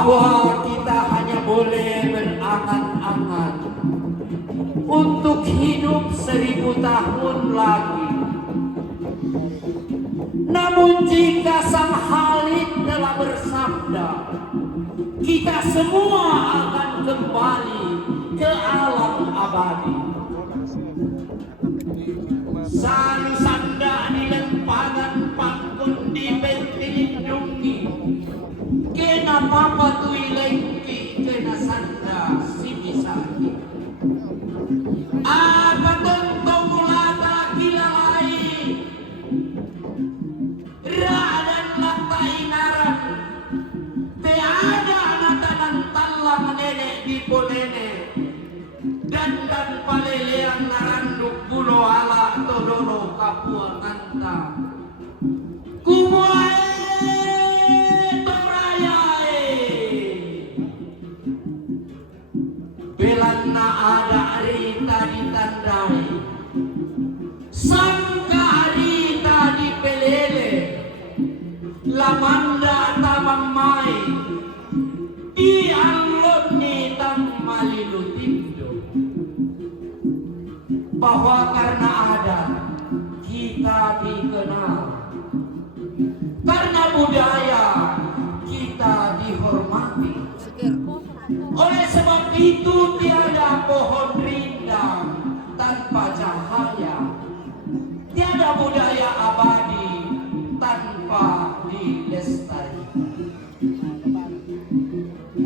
bahwa kita hanya boleh berangan-angan untuk hidup 1000 tahun lagi. Namun jika Sang Khalid telah bersabda, kita semua akan kembali ke alam abadi. Salu sanda di lempangan pangkun di pentilindungi, kena papa tui lengki, kena sanda si misaki. Apa tontong mulata kilalai, radan lata inaran, tiada natanan talang nenek di ponene, dan palelean naranduk bulo ala todono kapuang anta. Kumuae torayae, belanna ada arita ditandai, sangka arita dipelele, lamanda tamamai, di aloni tamalilutindo. Bahwa karena ada kita dikenal, karena budaya kita dihormati. Oleh sebab itu tiada pohon rindang tanpa cahaya, tiada budaya abadi tanpa dilestarikan.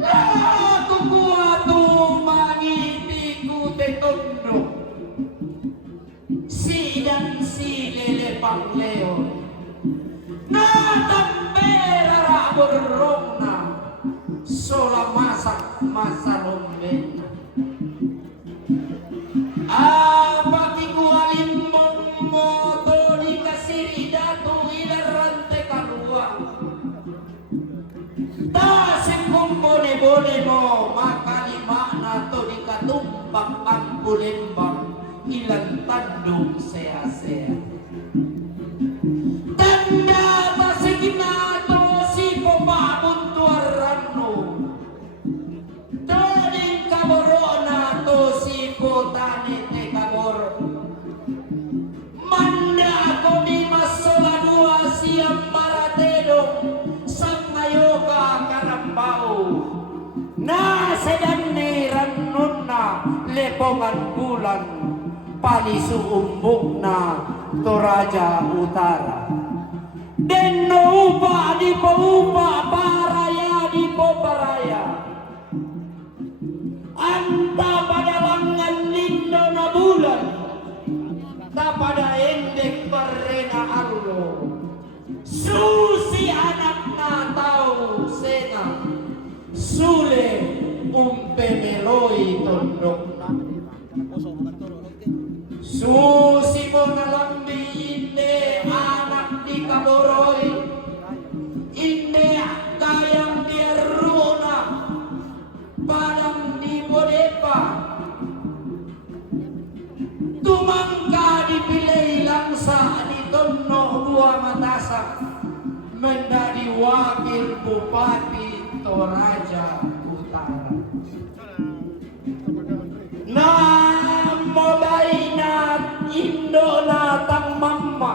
Aku kuatu mangitiku tetunduk, si dan si lele pangleo, na tambera raborrona, sola masak masa rombena. Apa kikualimbong moto dikasiri datu ilarante kalua, ta sekumpone bone mo makali makna to dikatumpang ampulembang ilang tandung sea-sea. Tanda pasiginato si pabuntuarano, toning kaborona to si potane te kabor. Manda ko ni masoladua siang maratedong sang mayoga karambao, na sedane ranuna lepongan bulan palisu umbuk na Toraja Utara. Den no upa di po upa, paraya di po paraya. Anta pada langan lindo na bulan, ta pada endek perena allo. Susi anak na tau sena, sule umpe meloi tondok na. Susi mo nalambi inde anak di kaboroi, inde kayang di aruna, padang di bodepa, tumangka dipilih langsa di tono buah matasak, menjadi wakil bupati Toraja Utara. Indo natang mamma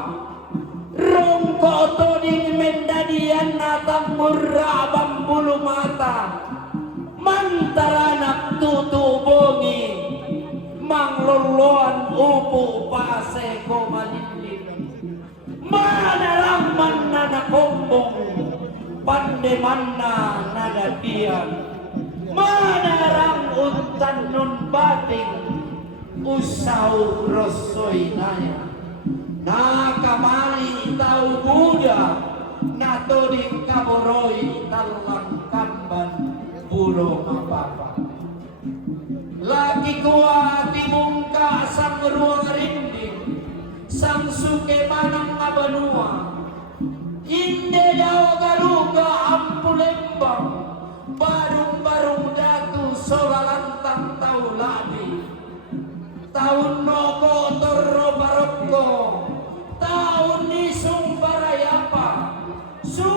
rongko toding mendadian natang murra bambulu mata mantaranak tutubongi mangloloan upu pase komalilin manarang manna na kombong pandemanna nadadian manarang untan nun bating usau rosoy naya nakamali tau Buddha natoding kaboroi talang kamban bulo mapapa laki kuat timungka sang ruang rinding sang suke manang abanua inde dao garuga ampulembang barung-barung datu solalantang tau ladi tahun noko torro barokko tahun nisung barayapa su